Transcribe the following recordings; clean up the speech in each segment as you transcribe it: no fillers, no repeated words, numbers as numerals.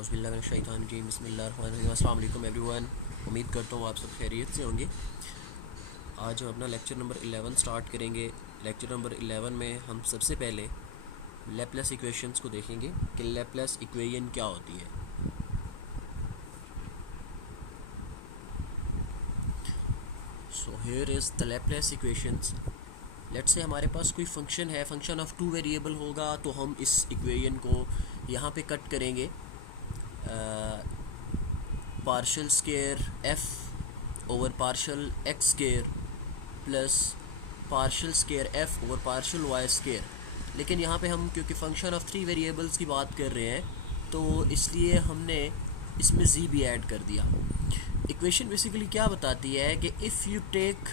औज़ुबिल्लाहिमिनश्शैतानिर्रजीम बिस्मिल्लाहिर्रहमानिर्रहीम। अस्सलाम वालेकुम एवरीवन। उम्मीद करता हूँ आप सब खैरियत से होंगे। आज हम अपना लेक्चर नंबर 11 स्टार्ट करेंगे। लेक्चर नंबर 11 में हम सबसे पहले लैपलेस इक्वेशंस को देखेंगे कि लैपलेस इक्वेशन क्या होती है। So here is the Laplace equations. Let's say हमारे पास कोई फंक्शन है, फंक्शन ऑफ टू वेरिएबल होगा, तो हम इस इक्वेशन को यहाँ पे कट करेंगे। Partial square F over partial X square plus partial square F over partial Y square. लेकिन यहाँ पे हम क्योंकि फंक्शन ऑफ थ्री वेरिएबल्स की बात कर रहे हैं तो इसलिए हमने इसमें z भी ऐड कर दिया। इक्वेशन बेसिकली क्या बताती है कि if you take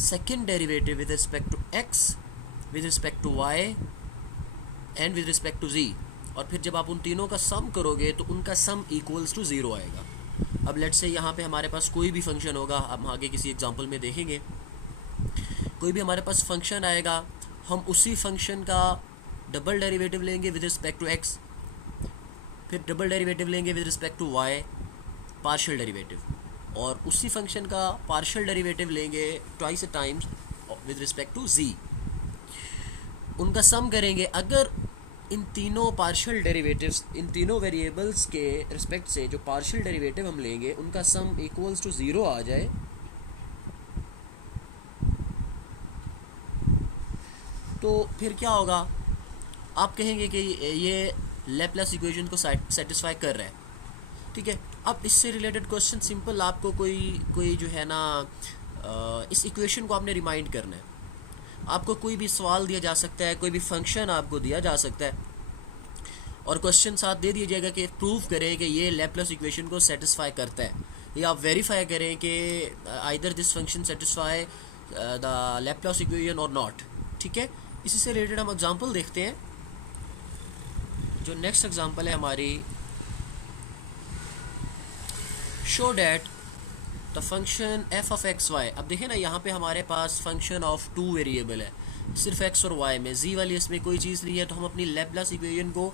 second derivative with respect to x, with respect to y and with respect to z, और फिर जब आप उन तीनों का सम करोगे तो उनका सम इक्वल्स टू ज़ीरो आएगा। अब लेट्स से यहाँ पे हमारे पास कोई भी फंक्शन होगा, हम आगे किसी एग्जांपल में देखेंगे। कोई भी हमारे पास फंक्शन आएगा, हम उसी फंक्शन का डबल डेरिवेटिव लेंगे विद रिस्पेक्ट टू x, फिर डबल डेरिवेटिव लेंगे with respect to y, partial derivative, और उसी फंक्शन का पार्शियल डेरिवेटिव लेंगे twice times with respect to z। उनका सम करेंगे। अगर इन तीनों पार्शियल डेरिवेटिव्स, इन तीनों वेरिएबल्स के रिस्पेक्ट से जो पार्शियल डेरिवेटिव हम लेंगे उनका सम इक्वल्स टू ज़ीरो आ जाए, तो फिर क्या होगा, आप कहेंगे कि ये लैपलेस इक्वेशन को सेटिस्फाई कर रहा है। ठीक है। अब इससे रिलेटेड क्वेश्चन सिंपल, आपको कोई जो है ना इस इक्वेशन को आपने रिमाइंड करना है। आपको कोई भी सवाल दिया जा सकता है, कोई भी फंक्शन आपको दिया जा सकता है और क्वेश्चन साथ दे दिया जाएगा कि प्रूव करें कि ये लैपलेस इक्वेशन को सेटिस्फाई करता है, या आप वेरीफाई करें कि either this function satisfy the Laplace equation और नॉट। ठीक है। इसी से रिलेटेड हम एग्जांपल देखते हैं। जो नेक्स्ट एग्जांपल है हमारी, show that the function f of x y. अब देखें ना, यहाँ पे हमारे पास फंक्शन ऑफ टू वेरिएबल है, सिर्फ एक्स और वाई में, जी वाली इसमें कोई चीज़ नहीं है, तो हम अपनी लैपलेस इक्वेशन को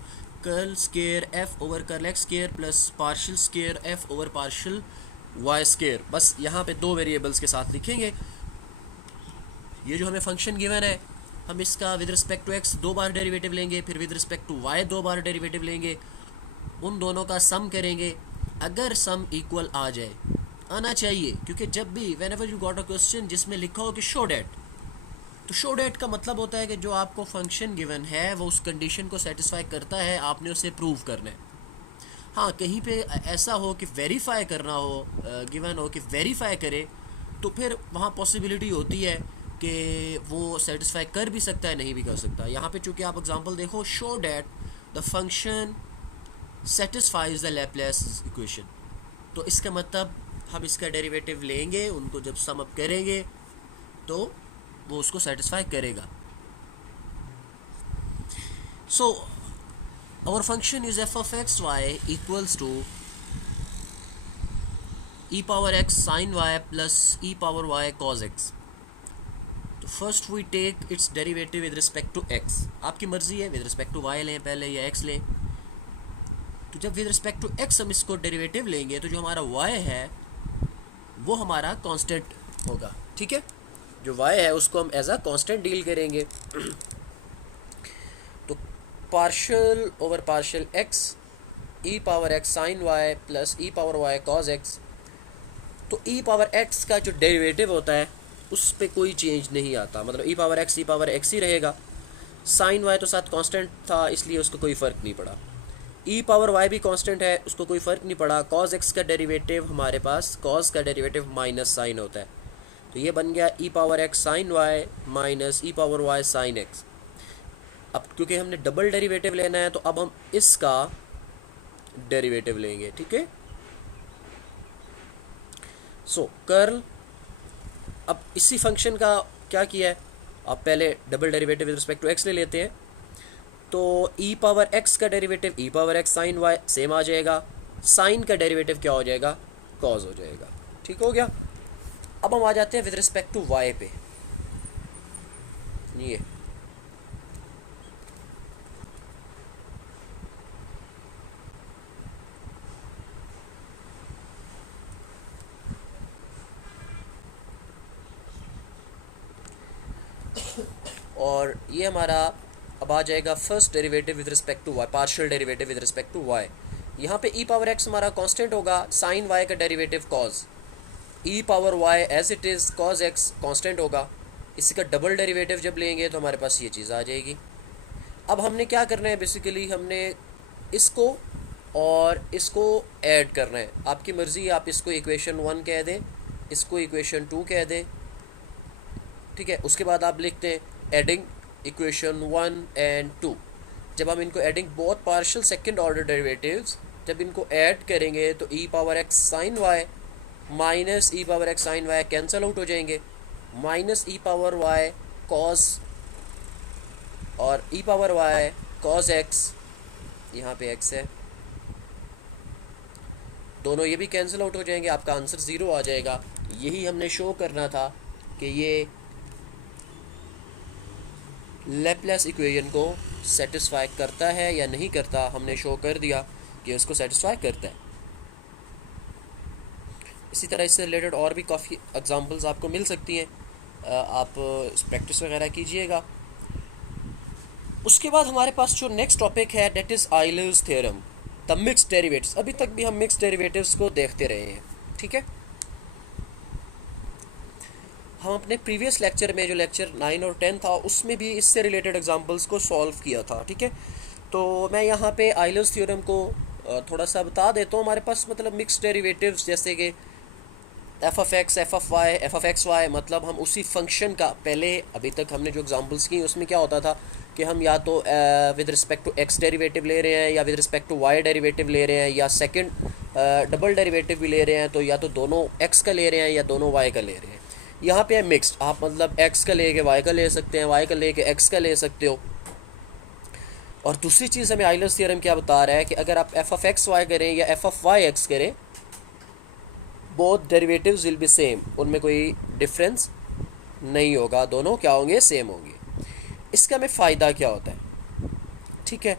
curl square F over curl x square plus partial square F over partial y square, बस यहाँ पे दो वेरिएबल्स के साथ लिखेंगे। ये जो हमें फंक्शन गिवन है, हम इसका विद रिस्पेक्ट टू एक्स दो बार डेरिवेटिव लेंगे, फिर विद रिस्पेक्ट टू वाई दो बार डेरिवेटिव लेंगे, उन दोनों का सम करेंगे। अगर सम इक्वल आ जाए, आना चाहिए, क्योंकि जब भी when ever you got a question जिसमें लिखा हो कि शो डैट, तो शो डैट का मतलब होता है कि जो आपको फंक्शन गिवन है वो उस कंडीशन को सेटिस्फाई करता है, आपने उसे प्रूव करना है। हाँ, कहीं पे ऐसा हो कि वेरीफाई करना हो, गिवन हो कि वेरीफाई करे, तो फिर वहाँ पॉसिबिलिटी होती है कि वो सेटिस्फाई कर भी सकता है, नहीं भी कर सकता। यहाँ पे चूँकि आप एग्जांपल देखो, show that the function satisfies the Laplace equation, तो इसका मतलब हम इसका डेरिवेटिव लेंगे, उनको जब सम अप करेंगे तो वो उसको सेटिस्फाई करेगा। So our function is F of x Y equals to E power X sine Y plus E power Y cos X. तो first we take its derivative with respect to X. आपकी मर्जी है, with respect to Y लें पहले या x लें। तो जब विद रिस्पेक्ट टू एक्स हम इसको डेरिवेटिव लेंगे तो जो हमारा वाई है वो हमारा कांस्टेंट होगा। ठीक है। जो y है उसको हम एज अ कांस्टेंट डील करेंगे। तो partial over partial x e power x sine y plus e power y cos x। तो e पावर x का जो डेरिवेटिव होता है उस पर कोई चेंज नहीं आता, मतलब e पावर x ही रहेगा। साइन y तो साथ कांस्टेंट था, इसलिए उसको कोई फ़र्क नहीं पड़ा। e पावर y भी कांस्टेंट है, उसको कोई फ़र्क नहीं पड़ा। कॉज x का डेरिवेटिव हमारे पास, कॉज का डेरिवेटिव माइनस साइन होता है, तो ये बन गया e power x sine y minus e power y sine x। अब क्योंकि हमने डबल डेरिवेटिव लेना है तो अब हम इसका डेरिवेटिव लेंगे। ठीक है। सो कर्ल, अब इसी फंक्शन का क्या किया है, आप पहले double derivative with respect to x ले लेते हैं, तो e पावर x का derivative e power x sine y same आ जाएगा, साइन का डेरिवेटिव क्या हो जाएगा, कॉज हो जाएगा। ठीक हो गया। अब हम आ जाते हैं विद रिस्पेक्ट टू y पे। ये और ये हमारा अब आ जाएगा first derivative with respect to y, partial derivative with respect to y. यहाँ पे ई पावर एक्स हमारा कांस्टेंट होगा, साइन वाई का derivative cos, e power y as it is cos x constant होगा। इसी का डबल डेरिवेटिव जब लेंगे तो हमारे पास ये चीज़ आ जाएगी। अब हमने क्या करना है, बेसिकली हमने इसको और इसको ऐड करना है। आपकी मर्ज़ी, आप इसको इक्वेशन 1 कह दें, इसको इक्वेशन 2 कह दें, ठीक है। उसके बाद आप लिखते हैं एडिंग इक्वेशन 1 एंड 2। जब हम इनको adding both partial second order derivatives, जब इनको ऐड करेंगे तो E power X sine Y minus E power X sine Y cancel out हो जाएंगे, minus E power Y cos और E power Y cos X, यहाँ पे एक्स है, दोनों ये भी कैंसिल आउट हो जाएंगे, आपका आंसर 0 आ जाएगा। यही हमने शो करना था कि ये लैपलेस इक्वेशन को सेटिस्फाई करता है या नहीं करता। हमने शो कर दिया कि उसको सेटिस्फाई करता है। इसी तरह इससे रिलेटेड और भी काफ़ी एग्जांपल्स आपको मिल सकती हैं, आप प्रैक्टिस वगैरह कीजिएगा। उसके बाद हमारे पास जो नेक्स्ट टॉपिक है that is Euler's theorem, the mixed derivatives. अभी तक भी हम मिक्स्ड डेरिवेटिव्स को देखते रहे हैं, ठीक है। हम अपने प्रीवियस लेक्चर में, जो लेक्चर 9 और 10 था, उसमें भी इससे रिलेटेड एग्जांपल्स को सॉल्व किया था, ठीक है। तो मैं यहाँ पे आयलर्स थ्योरम को थोड़ा सा बता देता हूँ। हमारे पास मतलब मिक्स्ड डेरिवेटिव्स जैसे कि f of x, f of y, f of x y, मतलब हम उसी फंक्शन का, पहले अभी तक हमने जो एग्जांपल्स की उसमें क्या होता था कि हम या तो with respect to x derivative ले रहे हैं, या with respect to y derivative ले रहे हैं, या सेकंड डबल डेरिवेटिव भी ले रहे हैं, तो या तो दोनों एक्स का ले रहे हैं या दोनों वाई का ले रहे हैं। यहाँ पे है मिक्स्ड, आप मतलब एक्स का लेके वाई का ले सकते हैं, वाई का लेके एक्स का ले सकते हो। और दूसरी चीज़ हमें आयलर्स थ्योरम क्या बता रहा है कि अगर आप एफ ऑफ एक्स वाई करें या एफ ऑफ वाई एक्स करें, both derivatives will be same, उनमें कोई डिफरेंस नहीं होगा, दोनों क्या होंगे, सेम होंगे। इसका हमें फ़ायदा क्या होता है, ठीक है।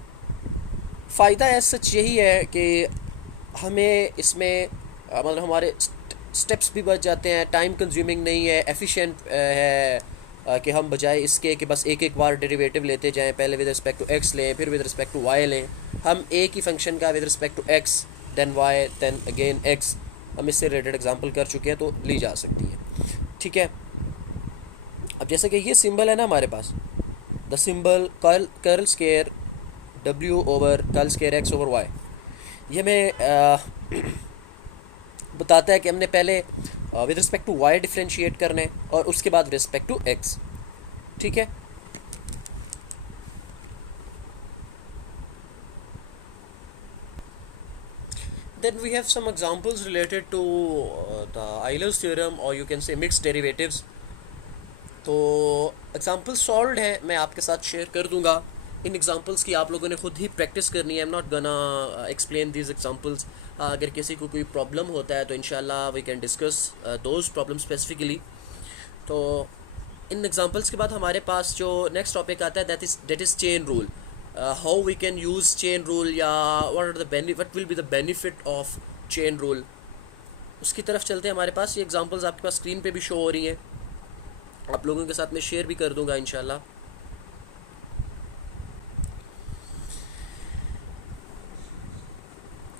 फ़ायदा एज सच यही है कि हमें इसमें मतलब हमारे स्टेप्स भी बच जाते हैं, टाइम कंज्यूमिंग नहीं है, एफिशिएंट है, कि हम बजाय इसके कि बस एक एक बार डेरिवेटिव लेते जाएं, पहले विद रिस्पेक्ट टू एक्स लें, फिर विद रिस्पेक्ट टू वाई लें, हम एक ही फंक्शन का with respect to x then y then again x, हम इससे रिलेटेड एग्जांपल कर चुके हैं, तो ली जा सकती है, ठीक है। अब जैसे कि ये सिंबल है ना हमारे पास, the symbol curl square W over curl square X over Y, ये हमें बताता है कि हमने पहले with respect to Y differentiate करना है और उसके बाद विद रिस्पेक्ट टू एक्स, ठीक है। Then we have some examples related to the Euler's theorem, or you can say mixed derivatives. तो एग्जाम्पल्स सॉल्व हैं, मैं आपके साथ शेयर कर दूंगा। इन एग्जांपल्स की आप लोगों ने खुद ही प्रैक्टिस करनी है। I am not gonna explain these examples. अगर किसी को कोई प्रॉब्लम होता है तो इंशाल्लाह we can discuss those problem specifically. तो इन एग्जांपल्स के बाद हमारे पास जो नेक्स्ट टॉपिक आता है that is chain rule, how we can use chain rule, या what will be the benefit of chain rule, उसकी तरफ चलते हैं। हमारे पास ये एग्जांपल्स आपके पास स्क्रीन पे भी शो हो रही हैं, आप लोगों के साथ में शेयर भी कर दूंगा इंशाल्लाह।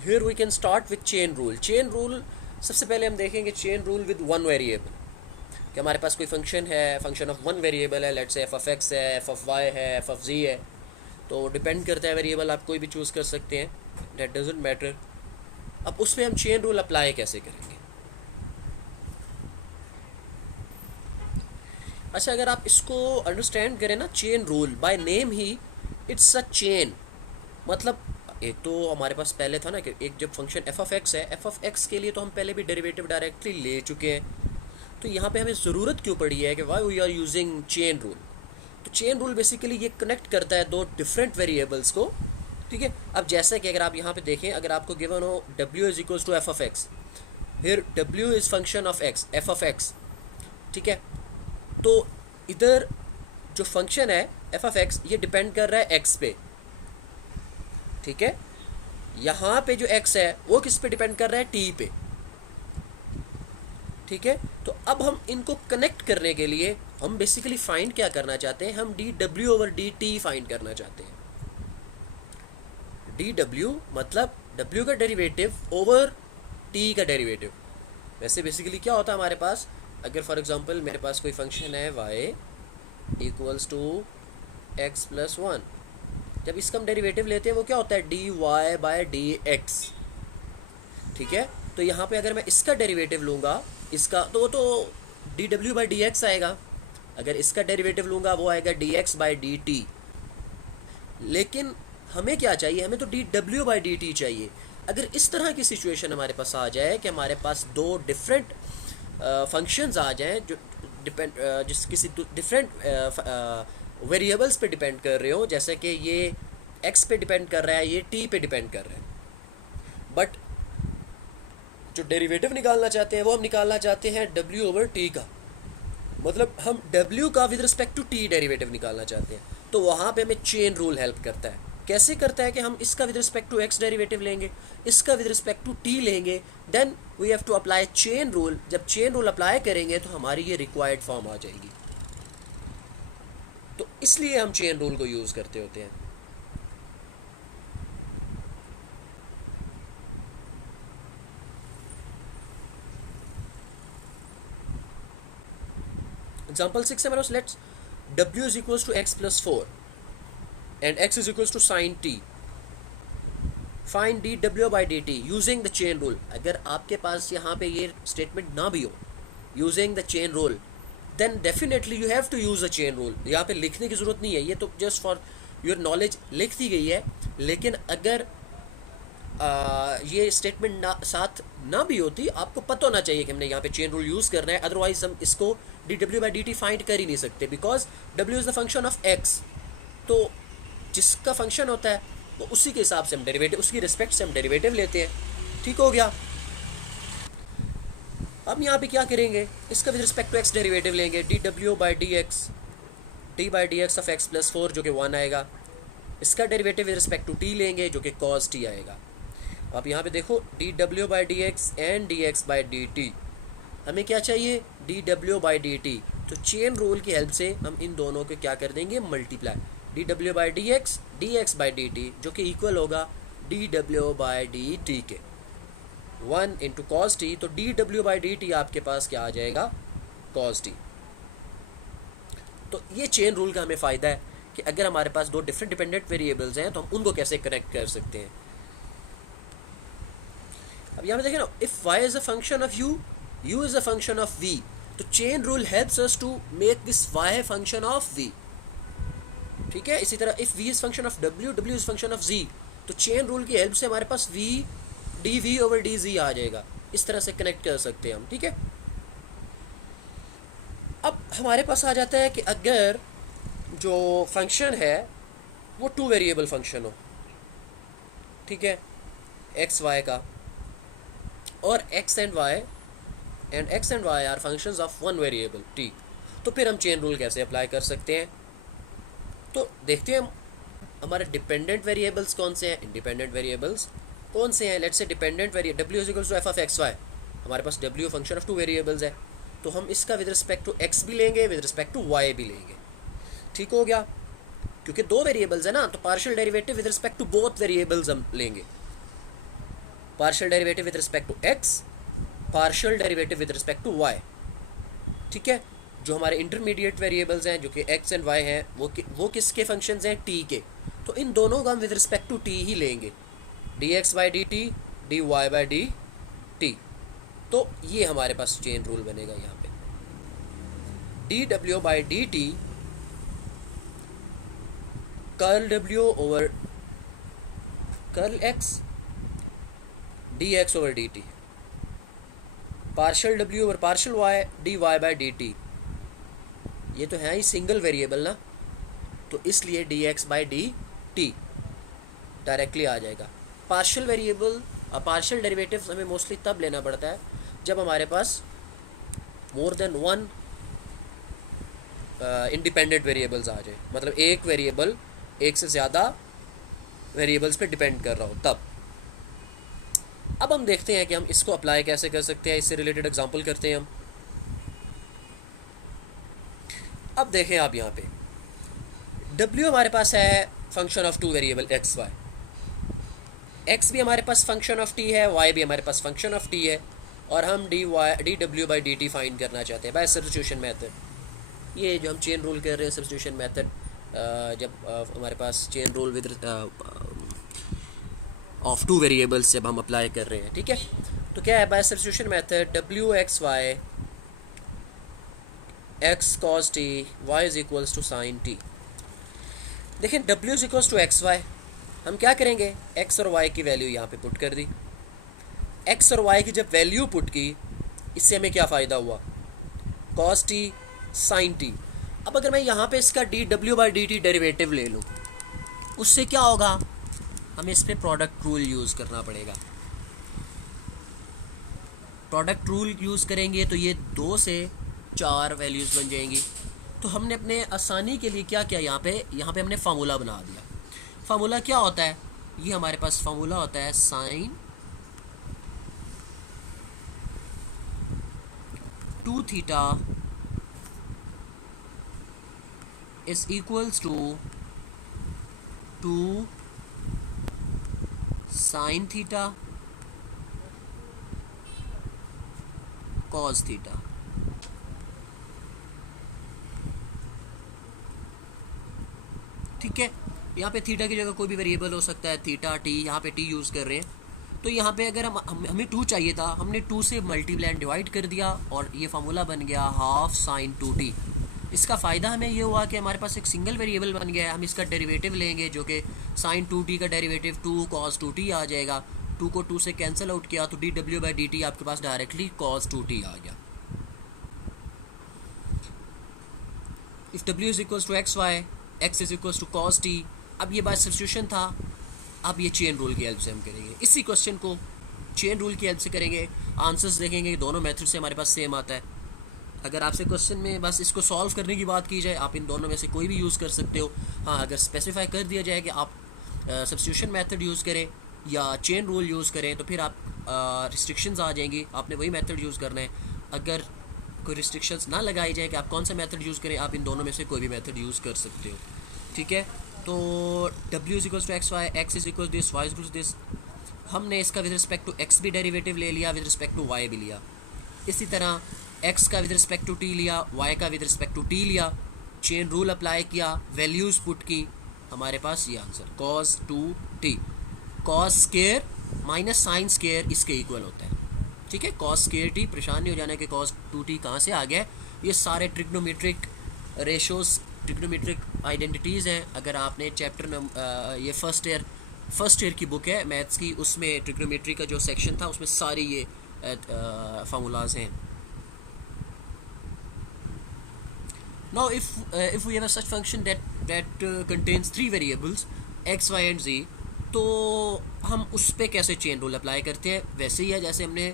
Here we can start with chain rule. Chain rule सबसे पहले हम देखेंगे chain rule with one variable, कि हमारे पास कोई फंक्शन है, फंक्शन ऑफ वन वेरिएबल है, let's say F of x है, एफ ऑफ वाई है, एफ ऑफ जी है, तो डिपेंड करता है वेरिएबल, आप कोई भी चूज़ कर सकते हैं, दैट डजंट मैटर। अब उसमें हम चेन रूल अप्लाई कैसे करेंगे। अच्छा, अगर आप इसको अंडरस्टैंड करें ना, chain rule by name he it's a chain, मतलब एक तो हमारे पास पहले था ना कि एक जब फंक्शन एफ ऑफ एक्स है, एफ ऑफ एक्स के लिए तो हम पहले भी डेरिवेटिव डायरेक्टली ले चुके हैं, तो यहाँ पे हमें ज़रूरत क्यों पड़ी है कि why we are using chain rule. तो चेन रूल बेसिकली ये कनेक्ट करता है दो डिफरेंट वेरिएबल्स को, ठीक है। अब जैसे कि अगर आप यहाँ पे देखें, अगर आपको गिवन हो डब्ल्यू is equals to f of x, here डब्ल्यू is function of x, f of x, ठीक है। तो इधर जो फंक्शन है एफ ऑफ एक्स, ये डिपेंड कर रहा है एक्स पे, ठीक है। यहाँ पे जो x है वो किस पे डिपेंड कर रहा है, t पे, ठीक है। तो अब हम इनको कनेक्ट करने के लिए हम बेसिकली फाइंड क्या करना चाहते हैं, हम D W over D T find करना चाहते हैं। डी डब्ल्यू मतलब डब्ल्यू का डेरिवेटिव ओवर टी का डेरिवेटिव। वैसे बेसिकली क्या होता है हमारे पास, अगर फॉर एग्जांपल मेरे पास कोई फंक्शन है y equals to x plus one, जब इसका हम डेरिवेटिव लेते हैं वो क्या होता है d y by d x. ठीक है, तो यहाँ पे अगर मैं इसका डेरिवेटिव लूँगा इसका, तो वो तो D W by D x आएगा। अगर इसका डेरिवेटिव लूँगा वो आएगा D X by D T. लेकिन हमें क्या चाहिए, हमें तो D W by D T चाहिए। अगर इस तरह की सिचुएशन हमारे पास आ जाए कि हमारे पास दो डिफरेंट फंक्शंस आ जाएं जो डिपेंड जिस किसी डिफरेंट वेरिएबल्स पे डिपेंड कर रहे हो, जैसे कि ये x पे डिपेंड कर रहा है, ये t पे डिपेंड कर रहा है, बट जो डेरिवेटिव निकालना चाहते हैं वो हम निकालना चाहते हैं w ओवर t का। मतलब हम w का with respect to t derivative निकालना चाहते हैं, तो वहाँ पे हमें चेन रूल हेल्प करता है। कैसे करता है कि हम इसका with respect to x derivative लेंगे, इसका विद रिस्पेक्ट टू t लेंगे, then we have to apply chain rule. जब चेन रूल अप्लाई करेंगे तो हमारी ये रिक्वायर्ड फॉर्म आ जाएगी। तो इसलिए हम चेन रूल को यूज़ करते होते हैं। एग्जाम्पल 6 है मेरे पास, let's w is equals to x plus 4 and x is equals to sin t. Find dw by dt using the chain rule. अगर आपके पास यहाँ पे ये स्टेटमेंट ना भी हो using the chain rule, then definitely you have to use a chain rule. यहाँ पे लिखने की ज़रूरत नहीं है, ये तो just for your knowledge लिख दी गई है। लेकिन अगर ये स्टेटमेंट ना साथ ना भी होती, आपको पता होना चाहिए कि हमने यहाँ पे चेन रूल यूज़ करना है, अदरवाइज हम इसको D W by D T find कर ही नहीं सकते, because W is the function of x. तो जिसका फंक्शन होता है वो उसी के हिसाब से हम डेरिवेटिव, उसकी रिस्पेक्ट से हम डेरिवेटिव लेते हैं। ठीक हो गया। अब यहाँ पे क्या करेंगे, इसका with respect to x derivative लेंगे, D W by D X, T by D X of X plus 4 जो कि 1 आएगा। इसका derivative with respect to T लेंगे जो कि कॉस टी आएगा। आप यहाँ पे देखो D W by D x and D X by D T, हमें क्या चाहिए D W by D T. तो चेन रूल की हेल्प से हम इन दोनों को क्या कर देंगे, multiply, D W by D X by D T, जो कि इक्वल होगा D W by D T के 1 इंटू कॉस टी। तो D W by D T आपके पास क्या आ जाएगा, कॉस टी। तो ये चेन रूल का हमें फ़ायदा है कि अगर हमारे पास दो डिफरेंट डिपेंडेंट वेरिएबल्स हैं तो हम उनको कैसे कनेक्ट कर सकते हैं। अब यहाँ पे देखें ना, if y is a function of u is a function of v, तो chain rule helps us to make this y function of v। ठीक है, इसी तरह if v is function of w is function of z, तो chain rule की help से हमारे पास v dv ओवर dz आ जाएगा। इस तरह से कनेक्ट कर सकते हैं हम। ठीक है, अब हमारे पास आ जाता है कि अगर जो फंक्शन है वो 2 वेरिएबल फंक्शन हो, ठीक है, एक्स वाई का, और x and y are functions of 1 variable t, तो फिर हम चेन रूल कैसे अप्लाई कर सकते हैं। तो देखते हैं हम हमारे डिपेंडेंट वेरिएबल्स कौन से हैं, इंडिपेंडेंट वेरिएबल्स कौन से हैं। Let's say dependent variable w is equals to f of x y, हमारे पास w फंक्शन ऑफ 2 वेरिएबल्स है, तो हम इसका विद रिस्पेक्ट टू x भी लेंगे, विद रिस्पेक्ट टू y भी लेंगे। ठीक हो गया, क्योंकि 2 वेरिएबल्स है ना, तो partial derivative with respect to both variables हम लेंगे। Partial derivative with respect to x, partial derivative with respect to y। ठीक है, जो हमारे इंटरमीडिएट वेरिएबल्स हैं जो कि x एंड y हैं, वो किसके फंक्शंस हैं, t के। तो इन दोनों को हम विद रिस्पेक्ट टू t ही लेंगे, dx by D T, D Y by D T. तो ये हमारे पास चेन रूल बनेगा यहाँ पे, D W by D T curl w over curl x, D X over D T, partial w over partial y, D Y by D T. ये तो है ही सिंगल वेरिएबल ना, तो इसलिए D X by D T directly आ जाएगा। Partial variable partial derivative हमें मोस्टली तब लेना पड़ता है जब हमारे पास मोर देन 1 इंडिपेंडेंट वेरिएबल्स आ जाए, मतलब एक वेरिएबल एक से ज़्यादा वेरिएबल्स पे डिपेंड कर रहा हो तब। अब हम देखते हैं कि हम इसको अप्लाई कैसे कर सकते हैं, इससे रिलेटेड एग्जांपल करते हैं हम। अब देखें आप यहाँ पे w हमारे पास है function of two variable x y, x भी हमारे पास फंक्शन ऑफ t है, y भी हमारे पास फंक्शन ऑफ t है, और हम D W by D T find करना चाहते हैं बाय सब्स्टिट्यूशन मेथड। ये जो हम चेन रूल कर रहे हैं सब्स्टिट्यूशन मेथड, जब हमारे पास chain rule with of two variables जब हम अप्लाई कर रहे हैं, ठीक है। तो क्या है, बाय सब्स्टिट्यूशन मेथड डब्ल्यू x y x cos t y is equals to sine t. देखें w is equals to x y, हम क्या करेंगे, x और y की वैल्यू यहाँ पे पुट कर दी। x और y की जब वैल्यू पुट की, इससे हमें क्या फ़ायदा हुआ, cos t sin t। अब अगर मैं यहाँ पे इसका dw बाई dt डेरिवेटिव ले लूँ, उससे क्या होगा, हमें इस पर प्रोडक्ट रूल यूज़ करना पड़ेगा। प्रोडक्ट रूल यूज़ करेंगे तो ये 2 से 4 वैल्यूज़ बन जाएंगी। तो हमने अपने आसानी के लिए क्या किया, यहाँ पे हमने फार्मूला बना दिया। फार्मूला क्या होता है, ये हमारे पास फार्मूला होता है sine 2 theta is equals to 2 sine theta cos theta. ठीक है, यहाँ पे थीटा की जगह कोई भी वेरिएबल हो सकता है, थीटा टी, यहाँ पे टी यूज़ कर रहे हैं। तो यहाँ पे अगर हमें 2 चाहिए था, हमने 2 से मल्टीप्लाई एंड डिवाइड कर दिया और ये फार्मूला बन गया हाफ साइन 2t। इसका फ़ायदा हमें ये हुआ कि हमारे पास एक सिंगल वेरिएबल बन गया है। हम इसका डेरिवेटिव लेंगे जो कि साइन 2t का डेरिवेटिव 2 cos 2t आ जाएगा। 2 को 2 से कैंसिल आउट किया तो dw बाई dt आपके पास डायरेक्टली cos 2t आ गया। If w is equals to x y x is equals to cos t, अब ये बात सब्स्टिट्यूशन था। अब ये चेन रूल की हेल्प से हम करेंगे, इसी क्वेश्चन को चेन रूल की हेल्प से करेंगे। आंसर्स देखेंगे कि दोनों मेथड से हमारे पास सेम आता है। अगर आपसे क्वेश्चन में बस इसको सॉल्व करने की बात की जाए, आप इन दोनों में से कोई भी यूज़ कर सकते हो। हाँ, अगर स्पेसिफाई कर दिया जाए कि आप सब्स्टिट्यूशन मेथड यूज़ करें या चेन रूल यूज़ करें, तो फिर आप रिस्ट्रिक्शंस आ जाएंगी, आपने वही मेथड यूज़ करना है। अगर कोई रिस्ट्रिक्शंस ना लगाई जाए कि आप कौन सा मेथड यूज़ करें, आप इन दोनों में से कोई भी मेथड यूज़ कर सकते हो। ठीक है, तो w is equals to x y, x is equal this, y is equal this. हमने इसका विद रिस्पेक्ट टू x भी डेरिवेटिव ले लिया, विद रिस्पेक्ट टू y भी लिया। इसी तरह x का विद रिस्पेक्ट टू t लिया, y का विद रिस्पेक्ट टू t लिया, चेन रूल अप्लाई किया, वैल्यूज़ पुट की, हमारे पास ये answer cos 2t। cos square minus sine square इसके इक्वल होता है। ठीक है, cos स्केयर t, परेशान नहीं हो जाना कि cos 2t कहाँ से आ गया। ये सारे ट्रिग्नोमेट्रिक रेशोज़, ट्रिग्नोमेट्रिक आइडेंटिटीज़ हैं। अगर आपने चैप्टर में ये फर्स्ट ईयर की बुक है मैथ्स की, उसमें ट्रिग्नोमेट्री का जो सेक्शन था उसमें सारी ये फार्मूलाज हैं। Now if we have such function that contains 3 variables x y and z, तो हम उस पर कैसे चेन रूल अप्लाई करते हैं, वैसे ही है जैसे हमने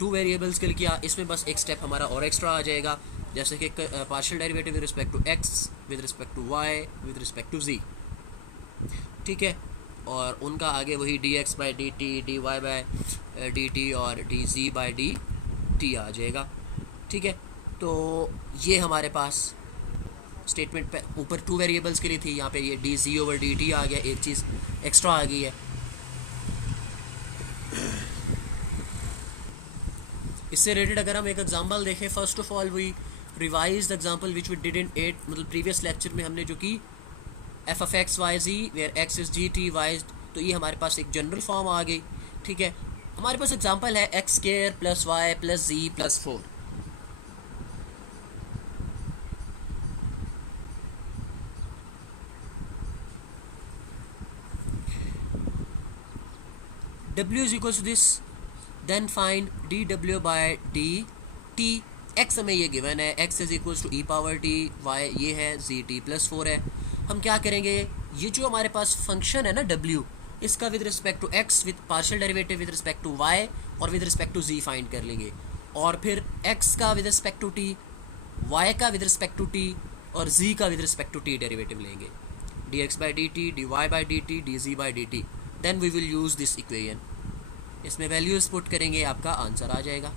2 वेरिएबल्स के लिए किया। इसमें बस एक स्टेप हमारा और एक्स्ट्रा आ जाएगा, जैसे कि partial derivative with respect to x, with respect to y, with respect to z। ठीक है, और उनका आगे वही dx by D T, D Y by D T और D G by D T आ जाएगा। ठीक है, तो ये हमारे पास स्टेटमेंट पे ऊपर 2 वेरिएबल्स के लिए थी, यहाँ पे ये D G over D T आ गया, एक चीज़ एक्स्ट्रा आ गई है। इससे रिलेटेड अगर हम एक एग्जांपल देखें, first of all we revise the example which we did in 8, मतलब प्रीवियस लेक्चर में हमने जो की f of x y z where x is z t y, तो ये हमारे पास एक जनरल फॉर्म आ गई। ठीक है, हमारे पास एग्जांपल है x square plus y plus z plus 4। w is equals to this, then find dw by dt। x हमें ये गिवन है, x is equals to e power t, y ये है, z t प्लस 4 है। हम क्या करेंगे, ये जो हमारे पास फंक्शन है ना w, इसका with respect to x with partial derivative with respect to y और with respect to z find कर लेंगे, और फिर x का with respect to t, y का विद रिस्पेक्ट टू t और z का with respect to t derivative लेंगे, dx by dt, dy by dt, dz by dt। Then we will use this equation, इसमें values put करेंगे, आपका answer आ जाएगा।